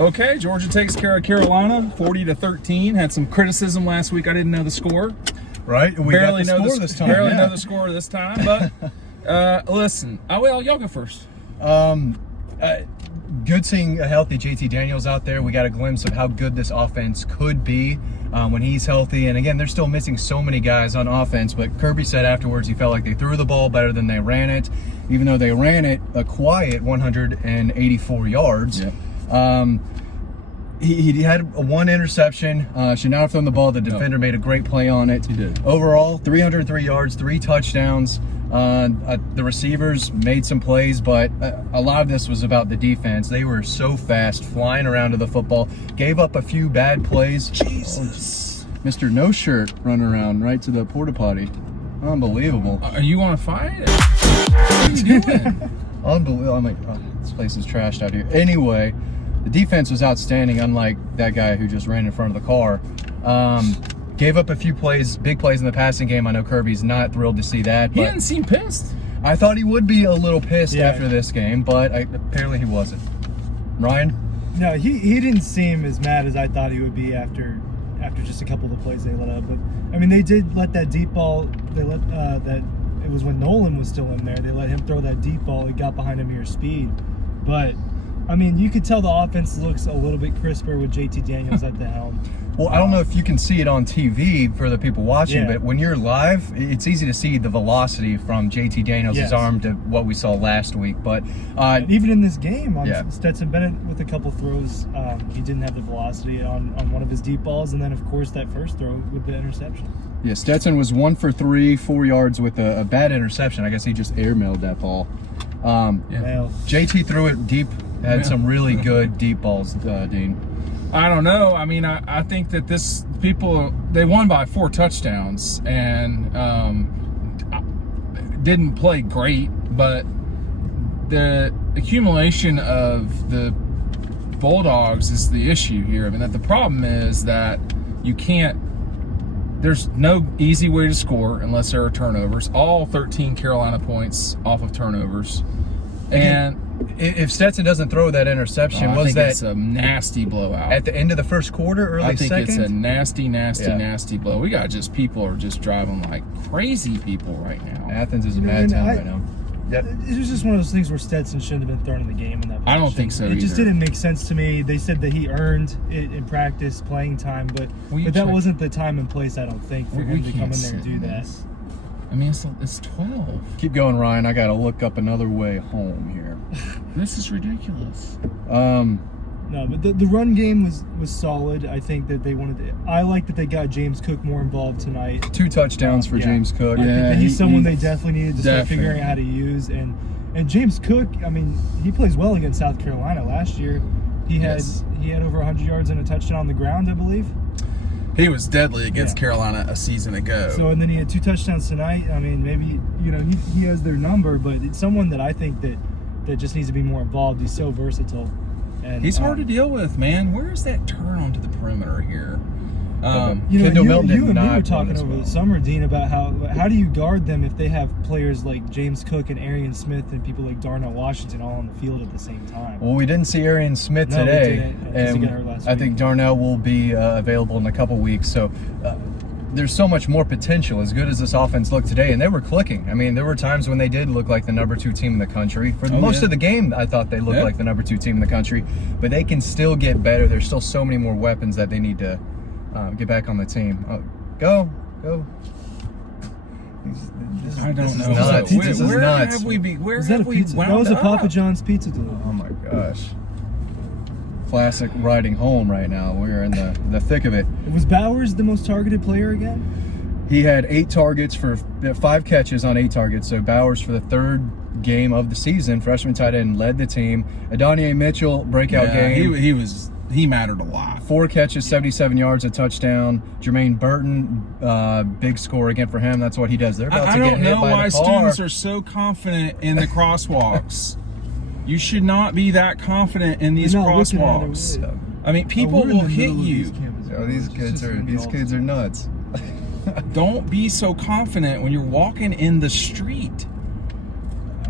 Okay, Georgia takes care of Carolina, 40-13. Had some criticism last week. I didn't know the score. Right, and we barely got the score this time. Barely know the score this time, but listen. Well, y'all go first. Good seeing a healthy JT Daniels out there. We got a glimpse of how good this offense could be when he's healthy. And again, they're still missing so many guys on offense, but Kirby said afterwards he felt like they threw the ball better than they ran it, even though they ran it a quiet 184 yards. Yep. He had one interception. Should not have thrown the ball. The defender made a great play on it. He did. Overall, 303 yards, 3 touchdowns. The receivers made some plays, but a lot of this was about the defense. They were so fast, flying around to the football. Gave up a few bad plays. Jesus. Mr. No Shirt running around right to the porta potty. Unbelievable. Are you want to fight? What are you doing? Unbelievable. I'm like, oh, this place is trashed out here. Anyway, the defense was outstanding, unlike that guy who just ran in front of the car. Gave up a few plays, big plays in the passing game. I know Kirby's not thrilled to see that. He didn't seem pissed. I thought he would be a little pissed after this game, but apparently he wasn't. Ryan? No, he didn't seem as mad as I thought he would be after just a couple of the plays they let up. But I mean, they did let that deep ball. They let that. It was when Nolan was still in there. They let him throw that deep ball. He got behind Amir's speed, but I mean, you could tell the offense looks a little bit crisper with JT Daniels at the helm. Well, I don't know if you can see it on TV for the people watching, but when you're live, it's easy to see the velocity from JT Daniels' arm to what we saw last week. But even in this game, on Stetson Bennett with a couple throws, he didn't have the velocity on one of his deep balls, and then of course that first throw with the interception. Yeah, Stetson was 1 for 3, 4 yards with a bad interception. I guess he just airmailed that ball. JT threw it deep. Had some really good deep balls, Dean. I don't know. I mean, I think that they won by 4 touchdowns and didn't play great, but the accumulation of the Bulldogs is the issue here. I mean, that the problem is that there's no easy way to score unless there are turnovers. All 13 Carolina points off of turnovers. And if Stetson doesn't throw that interception, it's a nasty blowout at the end of the first quarter, early second? I think it's a nasty blow. We got people are just driving like crazy people right now. Athens is a bad town right now. Yep. It was just one of those things where Stetson shouldn't have been thrown in the game in that position. I don't think so It just didn't make sense to me. They said that he earned it in practice, playing time, but that wasn't the time and place, I don't think, for him to come in there and do that. I mean, it's 12. Keep going, Ryan. I got to look up another way home here. This is ridiculous. No, but the run game was solid. I think that they wanted to. I like that they got James Cook more involved tonight. 2 touchdowns for James Cook. I think that he's someone they definitely needed to start figuring out how to use. And James Cook, I mean, he plays well against South Carolina. Last year, he had over 100 yards and a touchdown on the ground, I believe. He was deadly against Carolina a season ago. So, and then he had 2 touchdowns tonight. I mean, maybe, he has their number, but it's someone that I think that just needs to be more involved. He's so versatile. And he's hard to deal with, man. Where is that turn onto the perimeter here? You and me were talking over the summer, Dean, about how do you guard them if they have players like James Cook and Arian Smith and people like Darnell Washington all on the field at the same time? Well, we didn't see Arian Smith today, and I think Darnell will be available in a couple weeks. So there's so much more potential. As good as this offense looked today, and they were clicking. I mean, there were times when they did look like the number 2 team in the country. For most of the game, I thought they looked like the number 2 team in the country, but they can still get better. There's still so many more weapons that they need to get back on the team. Go. I don't know. This is nuts. Where have we wound up? That was a Papa John's pizza delivery. Oh my gosh. Classic riding home right now. We're in the thick of it. Was Bowers the most targeted player again? He had 8 targets for 5 catches on 8 targets. So Bowers, for the 3rd game of the season, freshman tight end, led the team. Adonai Mitchell, breakout game. He mattered a lot. 4 catches, 77 yards, a touchdown. Jermaine Burton, big score again for him. That's what he does. They're about to get hit by the car. I don't know why students are so confident in the crosswalks. You should not be that confident in these crosswalks. I mean, people will hit you. These kids are nuts. Don't be so confident when you're walking in the street.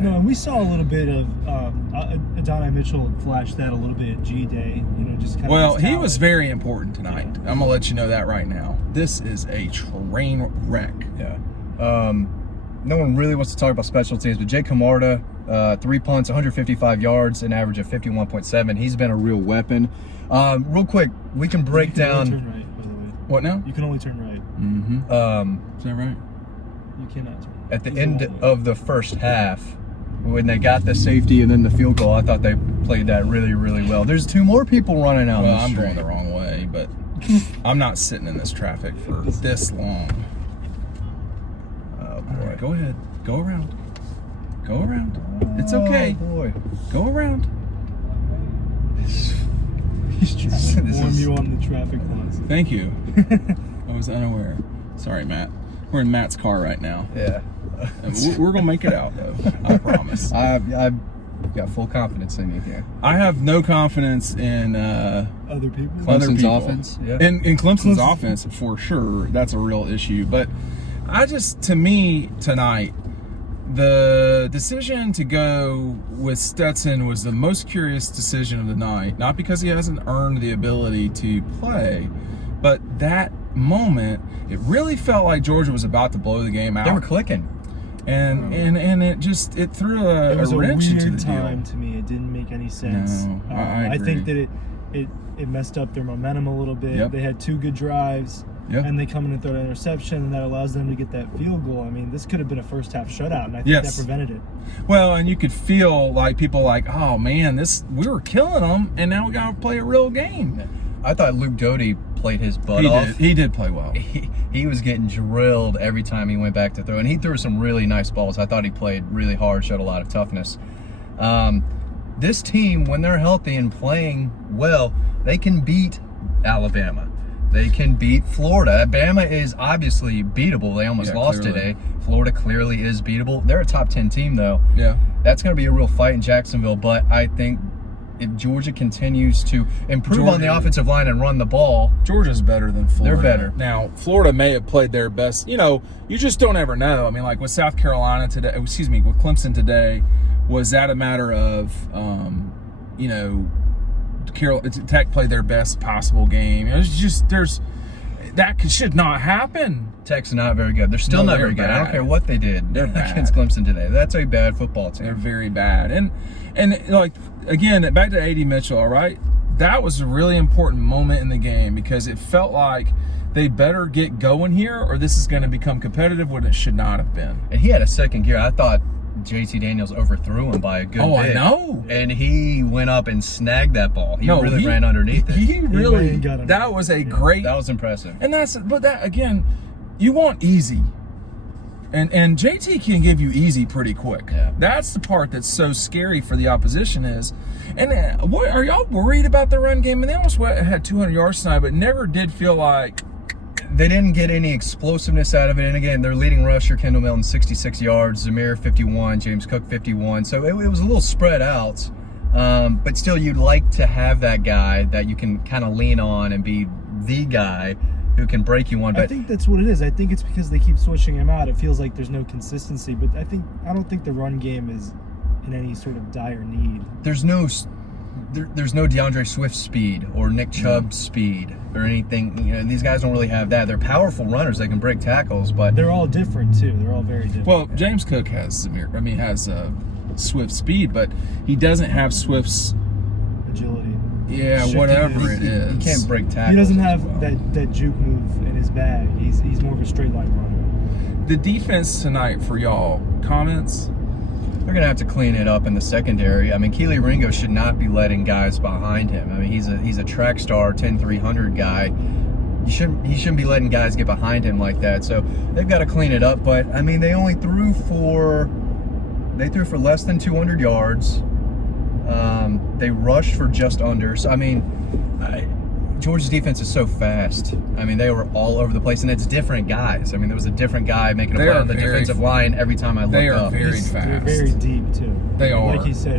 No, and we saw a little bit of Adonai Mitchell flash that a little bit at G-Day. You know, just kind of. Well, he was very important tonight. Yeah. I'm gonna let you know that right now. This is a train wreck. Yeah. No one really wants to talk about special teams, but Jay Camarda, 3 punts, 155 yards, an average of 51.7. He's been a real weapon. Real quick, we can break down. Turn right, by the way. What now? You can only turn right. Mm-hmm. Is that right? You cannot turn right. At the end of the first half, when they got the safety and then the field goal, I thought they played that really, really well. There's 2 more people running out. Well, I'm going the wrong way, but I'm not sitting in this traffic for this long. Oh boy! Right, go ahead. Go around. Go around. It's okay. Oh boy! Go around. He's trying to warm you on the traffic laws. Thank you. I was unaware. Sorry, Matt. We're in Matt's car right now. Yeah. We're gonna make it out though. I promise. I've got full confidence in you here. I have no confidence in other people. Clemson's offense. Yeah. In Clemson's offense for sure. That's a real issue. But to me tonight, the decision to go with Stetson was the most curious decision of the night. Not because he hasn't earned the ability to play, but that moment, it really felt like Georgia was about to blow the game out. They were clicking. And it threw a wrench into the deal. It was a weird time to me. It didn't make any sense. No, I agree. I think that it messed up their momentum a little bit. Yep. They had 2 good drives, and they come in and throw an interception, and that allows them to get that field goal. I mean, this could have been a first half shutout, and I think that prevented it. Well, and you could feel like people like, oh man, we were killing them, and now we got to play a real game. I thought Luke Doty played his butt off. He did play well. He was getting drilled every time he went back to throw, and he threw some really nice balls. I thought he played really hard, showed a lot of toughness. This team, when they're healthy and playing well, they can beat Alabama. They can beat Florida. Bama is obviously beatable. They almost lost today. Florida clearly is beatable. They're a top 10 team, though. Yeah. That's going to be a real fight in Jacksonville, but I think if Georgia continues to improve on the offensive line and run the ball, Georgia's better than Florida. They're better. Now, Florida may have played their best. You know, you just don't ever know. I mean, like with South Carolina today, with Clemson today, was that a matter of, Tech played their best possible game? It's just that should not happen. Tech's not very good. They're still not very good. I don't care what they did. They're against Clemson today. That's a bad football team. They're very bad. And like, again, back to A.D. Mitchell, all right? That was a really important moment in the game because it felt like they better get going here or this is going to become competitive when it should not have been. And he had a second gear. I thought JT Daniels overthrew him by a good bit. Oh, I know. And he went up and snagged that ball. He really ran underneath it. He really got it. That was great. That was impressive. And that again, you want easy. And JT can give you easy pretty quick. Yeah. That's the part that's so scary for the opposition is. And what are y'all worried about the run game? And they almost had 200 yards tonight, but never did feel like they didn't get any explosiveness out of it. And again, their leading rusher, Kendall Milton, 66 yards, Zamir 51, James Cook 51. So it was a little spread out. But still, you'd like to have that guy that you can kind of lean on and be the guy who can break you one. But I think that's what it is. I think it's because they keep switching him out. It feels like there's no consistency. But I don't think the run game is in any sort of dire need. There's no DeAndre Swift speed or Nick Chubb speed or anything. You know, these guys don't really have that. They're powerful runners. They can break tackles, but they're all different too. They're all very different. Well, James Cook has Swift speed, but he doesn't have Swift's agility. Yeah, whatever it is. He can't break tackles. He doesn't have that juke move in his bag. He's more of a straight line runner. The defense tonight for y'all, comments? They're going to have to clean it up in the secondary. I mean, Keely Ringo should not be letting guys behind him. I mean, he's a track star, 10-300 guy. He shouldn't be letting guys get behind him like that. So they've got to clean it up. But I mean, they threw for less than 200 yards. They rushed for just under. So I mean, Georgia's defense is so fast. I mean, they were all over the place, and it's different guys. I mean, there was a different guy making a play on the defensive line every time I looked up. They are very fast. They're very deep too. They are. Like he said,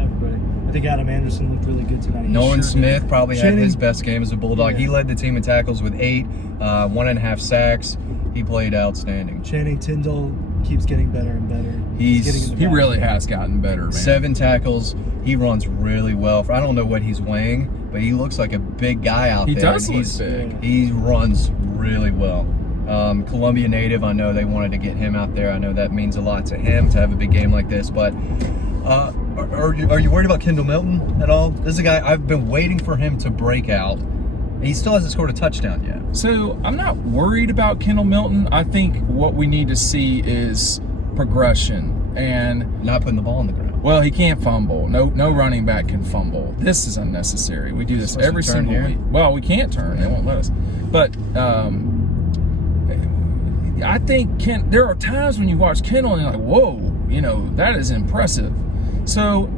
everybody. I think Adam Anderson looked really good tonight. Nolan Smith probably had his best game as a Bulldog. Yeah. He led the team in tackles with 8, 1.5 sacks. He played outstanding. Channing Tindall keeps getting better and better. He really has gotten better, man. 7 tackles. He runs really well. I don't know what he's weighing, but he looks like a big guy out there. He does look big. He runs really well. Columbia native, I know they wanted to get him out there. I know that means a lot to him to have a big game like this. But are you worried about Kendall Milton at all? This is a guy I've been waiting for him to break out. He still hasn't scored a touchdown yet. So I'm not worried about Kendall Milton. I think what we need to see is progression and not putting the ball on the ground. Well, he can't fumble. No running back can fumble. This is unnecessary. We do this every single week. Well, we can't turn. They won't let us. But I think there are times when you watch Kendall and you're like, whoa, that is impressive. So,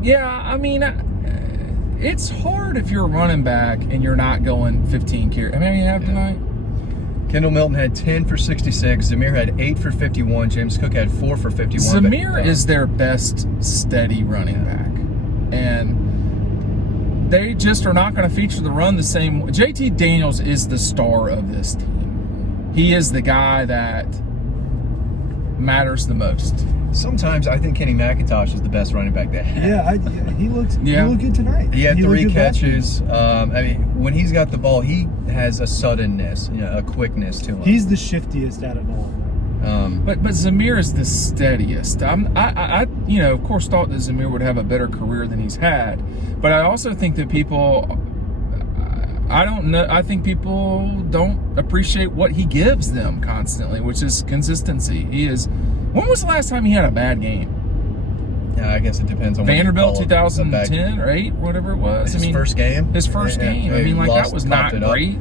yeah, I mean, it's hard if you're a running back and you're not going 15 carries. How many do you have tonight? Kendall Milton had 10 for 66. Zamir had 8 for 51. James Cook had 4 for 51. Zamir is their best steady running back. And they just are not going to feature the run the same way. JT Daniels is the star of this team. He is the guy that matters the most. Sometimes I think Kenny McIntosh is the best running back they have. Yeah, he looked good tonight. He had 3 catches. I mean, when he's got the ball, he has a suddenness, a quickness to him. He's the shiftiest out of all of them. But Zamir is the steadiest. I of course thought that Zamir would have a better career than he's had, but I also think that I think people don't appreciate what he gives them constantly, which is consistency. When was the last time he had a bad game? Yeah, I guess it depends on Vanderbilt 2010 or 8, whatever it was. His first game. His first game. I mean, that was not great.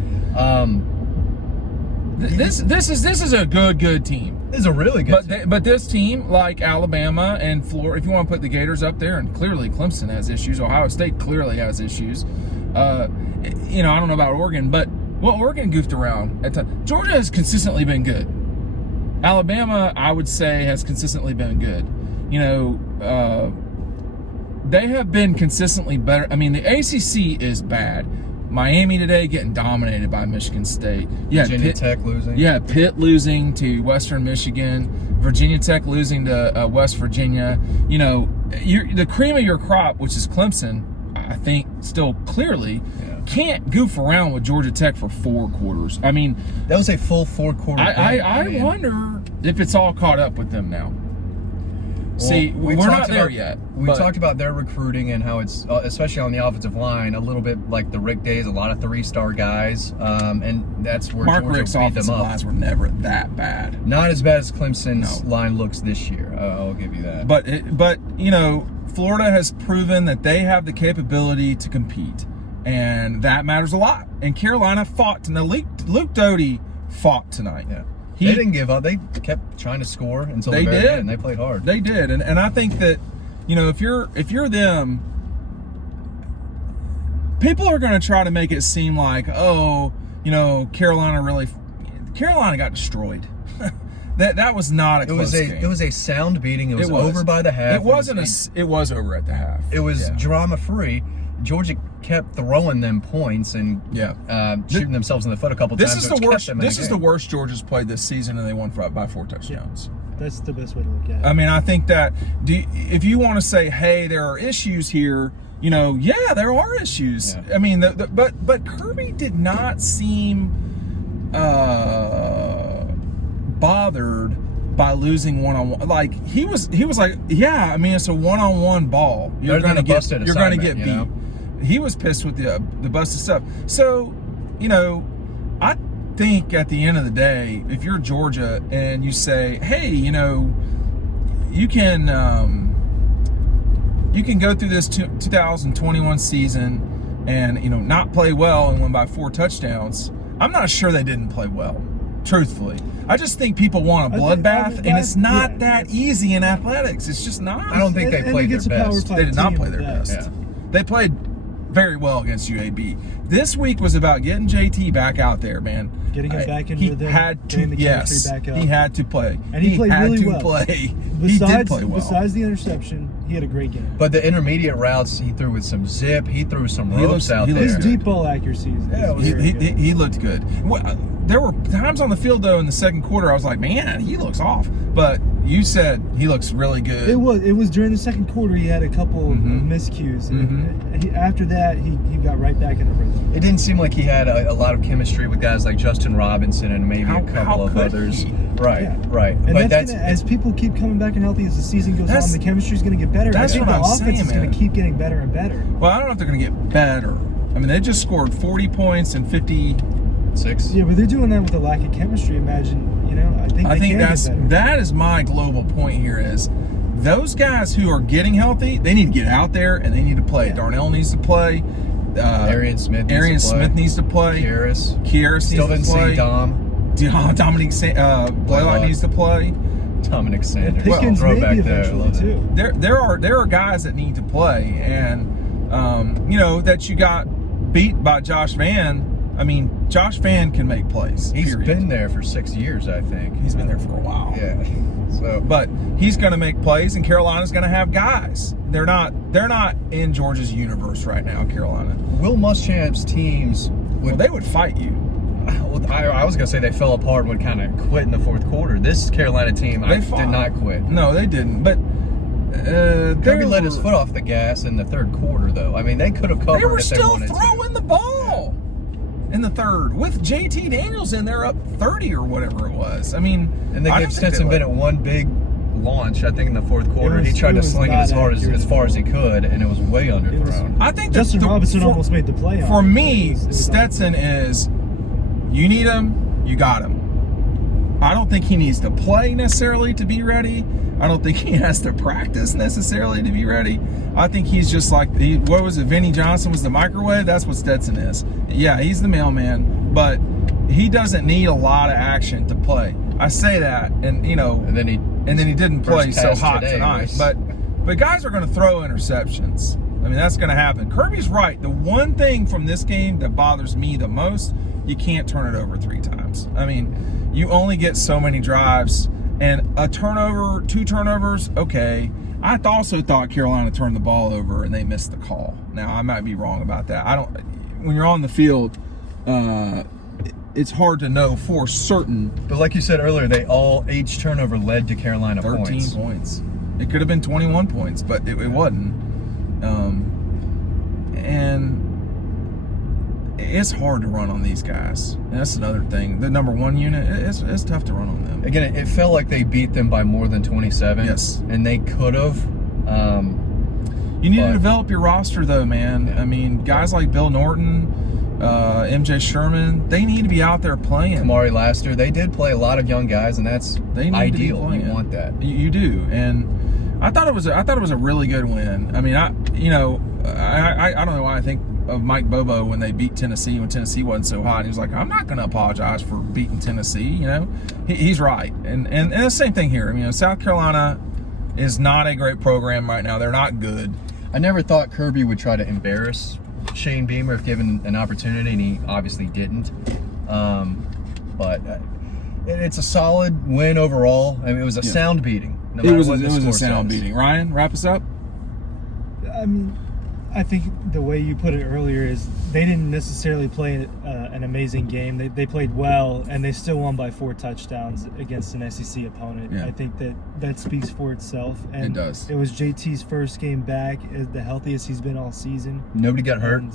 This is a good team. This is a really good team. But this team, like Alabama and Florida, if you want to put the Gators up there, and clearly Clemson has issues. Ohio State clearly has issues. I don't know about Oregon, but Oregon goofed around at times. Georgia has consistently been good. Alabama, I would say, has consistently been good. They have been consistently better. I mean, the ACC is bad. Miami today getting dominated by Michigan State. Virginia Tech losing. Yeah, Pitt losing to Western Michigan. Virginia Tech losing to West Virginia. The cream of your crop, which is Clemson, I think still clearly can't goof around with Georgia Tech for 4 quarters. I mean, that was a full 4-quarter game. I wonder if it's all caught up with them now. Well, See, we're not there yet. We talked about their recruiting and how it's, especially on the offensive line, a little bit like the Rick days, a lot of 3-star guys, and that's where Mark Georgia Rick's beat them offensive up. lines were never that bad. Not as bad as Clemson's line looks this year. I'll give you that. But Florida has proven that they have the capability to compete, and that matters a lot. And Carolina fought. Now, Luke Doty fought tonight. Yeah. They didn't give up. They kept trying to score until the very end. They played hard. They did, and I think that if you're them, people are going to try to make it seem like Carolina got destroyed. that was not a close game. It was a sound beating. It was over by the half. It was over at the half. It was drama free. Georgia kept throwing them points and shooting themselves in the foot a couple times. This is the worst Georgia's played this season, and they won by 4 touchdowns. That's the best way to look at it. I mean, I think that if you want to say, hey, there are issues here, there are issues. Yeah. I mean, but Kirby did not seem bothered by losing one-on-one. Like he was like, yeah, I mean, it's a one-on-one ball. You're going to get beat. He was pissed with the busted stuff. So, I think at the end of the day, if you're Georgia and you say, hey, you can go through this 2021 season and not play well and win by 4 touchdowns. I'm not sure they didn't play well, truthfully. I just think people want a bloodbath, and it's not that easy in athletics. It's just not. I don't think they played their best. They did not play their best. Yeah. They played very well against UAB. This week was about getting JT back out there, man. Getting him back in rhythm. He had to, back up. He had to play. And he played really well. He did play well. Besides the interception, He had a great game. But the intermediate routes, he threw with some zip. He threw some ropes out there. His deep ball accuracy he looked good. There were times on the field, though, in the second quarter, I was like, man, he looks off. But you said he looks really good. It was during the second quarter he had a couple of miscues. After that, he got right back in the rhythm. It didn't seem like he had a lot of chemistry with guys like Justin Robinson and maybe a couple of others. Right. And but that's gonna, as people keep coming back and healthy as the season goes on, the chemistry's going to get better. That's what I'm saying, the offense is going to keep getting better and better. Well, I don't know if they're going to get better. I mean, they just scored 40 points and 56. Yeah, but they're doing that with a lack of chemistry. Imagine, I think that is my global point here is those guys who are getting healthy, they need to get out there and they need to play. Darnell needs to play. Arian Smith needs to play. Kieris still didn't see Dom. Dominic Blaylock needs to play. Dominic Sanders. Pickens maybe eventually too. There are guys that need to play, and that you got beat by Josh Vann. I mean, Josh Vann can make plays. He's been there for 6 years, I think. He's been there for a while. Yeah. So, but he's going to make plays, and Carolina's going to have guys. They're not in Georgia's universe right now. Carolina. Will Muschamp's teams they would fight you. I was going to say they fell apart and would kind of quit in the fourth quarter. This Carolina team did not quit. No, they didn't. But Kirby let his foot off the gas in the third quarter, though. I mean, they could have covered. They were still throwing the ball in the third with JT Daniels in there up 30 or whatever it was. I mean, and they gave Stetson Bennett one big launch. I think in the fourth quarter, he tried to sling it as far as he could, and it was way underthrown. I think Justin Robinson almost made the play. For me, Stetson is. You need him, you got him. I don't think he needs to play necessarily to be ready. I don't think he has to practice necessarily to be ready. I think he's just like, what was it, Vinnie Johnson was the microwave? That's what Stetson is. Yeah, he's the mailman, but he doesn't need a lot of action to play. I say that, and then he didn't play so hot tonight. But guys are going to throw interceptions. I mean, that's going to happen. Kirby's right. The one thing from this game that bothers me the most, you can't turn it over 3 times. I mean, you only get so many drives, and a turnover, 2 turnovers, okay. I also thought Carolina turned the ball over and they missed the call. Now, I might be wrong about that. When you're on the field, it's hard to know for certain. But like you said earlier, each turnover led to Carolina 13 points. It could have been 21 points, but it wasn't. And it's hard to run on these guys. And that's another thing. The number 1 unit, it's tough to run on them. Again, it felt like they beat them by more than 27. Yes. And they could have. You need to develop your roster, though, man. Yeah. I mean, guys like Bill Norton, MJ Sherman, they need to be out there playing. Kamari Laster, they did play a lot of young guys, and that's ideal. You want that. You do. And I thought it was a really good win. I mean, I don't know why I think of Mike Bobo when they beat Tennessee when Tennessee wasn't so hot. He was like, I'm not going to apologize for beating Tennessee. He's right. And the same thing here. I mean, South Carolina is not a great program right now. They're not good. I never thought Kirby would try to embarrass Shane Beamer if given an opportunity, and he obviously didn't. But it's a solid win overall. I mean, it was a sound beating. It was a sound beating. Ryan, wrap us up. I mean, I think the way you put it earlier is they didn't necessarily play an amazing game. They played well, and they still won by 4 touchdowns against an SEC opponent. Yeah. I think that speaks for itself. And it does. It was JT's first game back, the healthiest he's been all season. Nobody got hurt.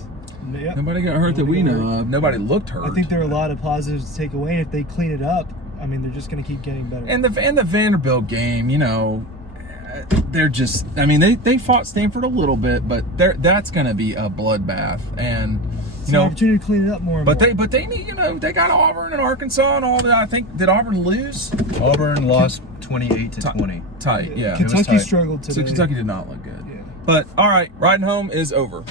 Nobody got hurt that we know of. Nobody looked hurt. I think there are a lot of positives to take away. And if they clean it up, I mean, they're just going to keep getting better. And the Vanderbilt game, they're just, I mean, they fought Stanford a little bit, but that's going to be a bloodbath. And it's an opportunity to clean it up more. But they need, they got Auburn and Arkansas and all that. I think, did Auburn lose? Auburn lost 28-20. Tight, yeah. Kentucky struggled today. So Kentucky did not look good. Yeah. But all right, riding home is over.